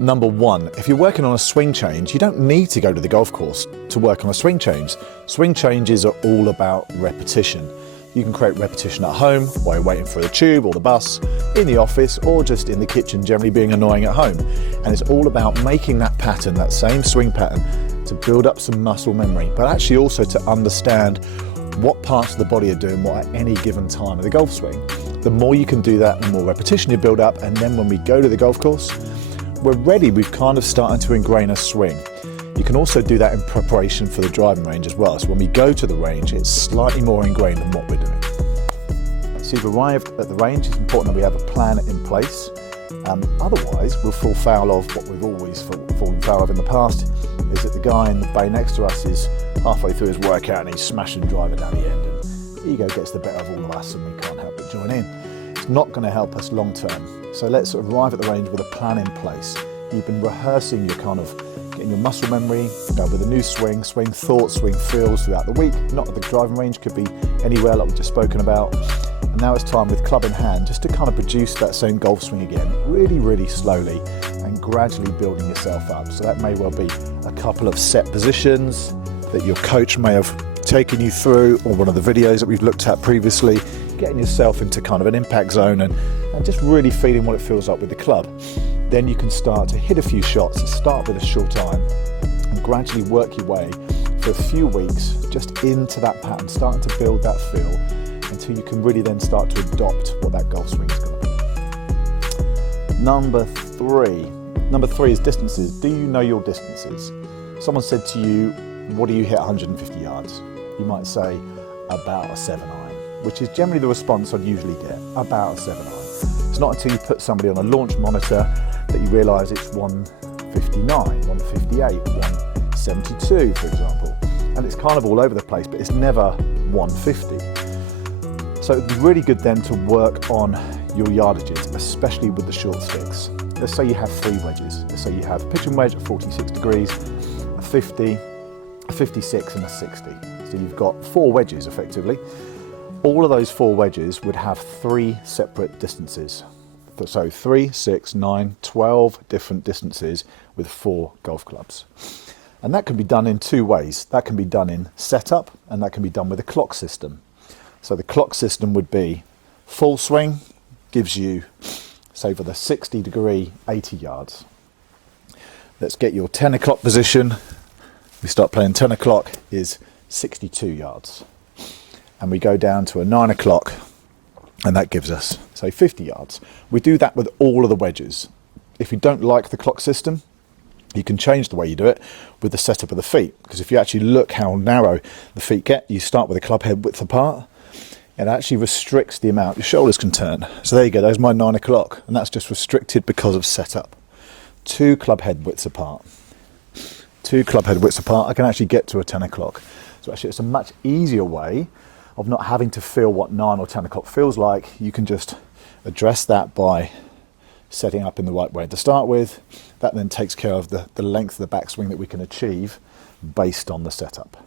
Number one, if you're working on a swing change, you don't need to go to the golf course to work on a swing change. Swing changes are all about repetition. You can create repetition at home while you're waiting for the tube or the bus, in the office, or just in the kitchen, generally being annoying at home. And it's all about making that pattern, that same swing pattern, to build up some muscle memory, but actually also to understand what parts of the body are doing what at any given time of the golf swing. The more you can do that, the more repetition you build up, and then when we go to the golf course, we're ready, we've kind of started to ingrain a swing. You can also do that in preparation for the driving range as well. So when we go to the range, it's slightly more ingrained than what we're doing. So you've arrived at the range, it's important that we have a plan in place. Otherwise, we'll fall foul of what we've always fallen foul of in the past, is that the guy in the bay next to us is halfway through his workout and he's smashing driver down the end. And ego gets the better of all of us and we can't help but join in. It's not going to help us long term. So let's arrive at the range with a plan in place. You've been rehearsing your kind of getting your muscle memory, with a new swing thoughts, swing feels throughout the week. Not at the driving range, could be anywhere like we've just spoken about. And now it's time with club in hand just to kind of produce that same golf swing again, really, really slowly and gradually building yourself up. So that may well be a couple of set positions that your coach may have taken you through, or one of the videos that we've looked at previously, getting yourself into kind of an impact zone and just really feeling what it feels like with the club. Then you can start to hit a few shots, start with a short iron and gradually work your way for a few weeks just into that pattern, starting to build that feel until you can really then start to adopt what that golf swing is going to be. Number three is distances. Do you know your distances? Someone said to you, what do you hit 150 yards? You might say about a 7-iron, which is generally the response I'd usually get, about a 7-iron. It's not until you put somebody on a launch monitor that you realise it's 159, 158, 172 for example. And it's kind of all over the place, but it's never 150. So it'd be really good then to work on your yardages, especially with the short sticks. Let's say you have 3 wedges. Let's say you have a pitching wedge at 46 degrees, a 50, a 56 and a 60. So you've got 4 wedges effectively. All of those 4 wedges would have 3 separate distances. So 3, 6, 9, 12 different distances with 4 golf clubs. And that can be done in 2 ways. That can be done in setup and that can be done with a clock system. So the clock system would be full swing, gives you, say for the 60 degree, 80 yards. Let's get your 10 o'clock position. We start playing 10 o'clock is 62 yards. And we go down to a 9 o'clock and that gives us, say, 50 yards. We do that with all of the wedges. If you don't like the clock system, you can change the way you do it with the setup of the feet. Because if you actually look how narrow the feet get, you start with a club head width apart. It actually restricts the amount your shoulders can turn. So there you go, there's my 9 o'clock. And that's just restricted because of setup. 2 club head widths apart. 2 club head widths apart, I can actually get to a 10 o'clock. So actually it's a much easier way of not having to feel what 9 or 10 o'clock feels like. You can just address that by setting up in the right way to start with. That then takes care of the length of the backswing that we can achieve based on the setup.